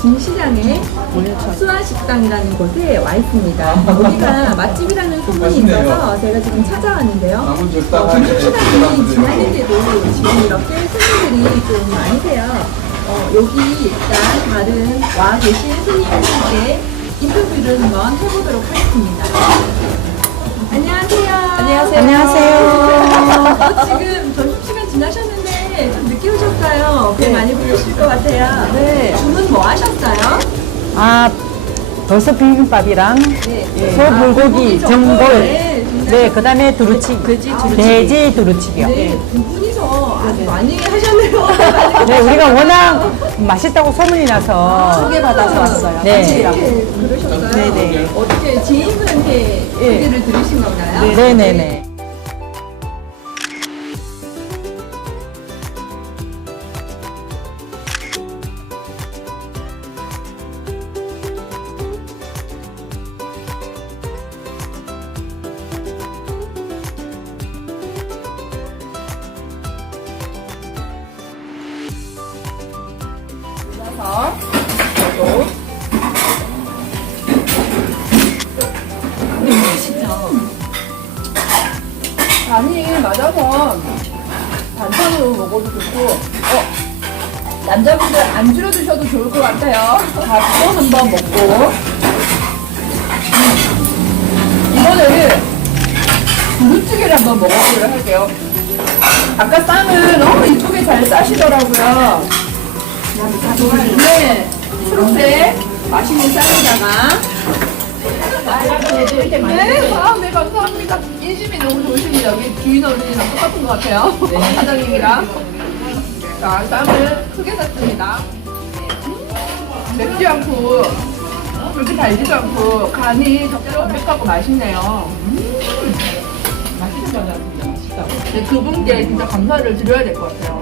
진시장의 수아식당이라는 곳에 와 있습니다. 여기가 맛집이라는 소문이 있어서 제가 지금 찾아왔는데요. 나무 줬다 어, 지났는데도 지금 이렇게 손님들이 좀 많으세요. 어, 여기 일단 다른 와 계신 손님들께 인터뷰를 한번 해보도록 하겠습니다. 지나셨는데 좀 늦게 오셨어요. 배 많이 부르실 것 같아요. 네. 주문 뭐 하셨어요? 아, 버섯 비빔밥이랑 네. 소 불고기, 전골. 네. 네, 그 다음에 두루치기. 돼지 두루치기. 돼지 두루치기요. 네, 두 분이서 아주 많이 하셨네요. 네, 우리가 워낙 맛있다고 소문이 나서. 소개받아서 왔어요. 네. 네, 그러셨어요? 네네. 어떻게 지인분한테 소개를 들으신 건가요? 네네네. 간이 맞아서 반찬으로 먹어도 좋고, 어, 남자분들 안주로 드셔도 좋을 것 같아요. 밥도 한번 먹고. 음. 이번에는 두루찌개를 한번 먹어보도록 할게요. 아까 쌈을 너무 이쁘게 잘 싸시더라고요. 네, 초록색 맛있는 쌈에다가 네, 아, 네, 감사합니다. 인심이 너무 좋으십니다. 여기 주인 어른이랑 똑같은 것 같아요. 사장님이랑. 자, 쌈을 크게 샀습니다. 음, 맵지 않고, 그렇게 달지도 않고, 간이 담백하고 맛있네요. 음, 맛있는 거 같습니다. 맛있다. 네, 그분께 진짜 감사를 드려야 될 것 같아요.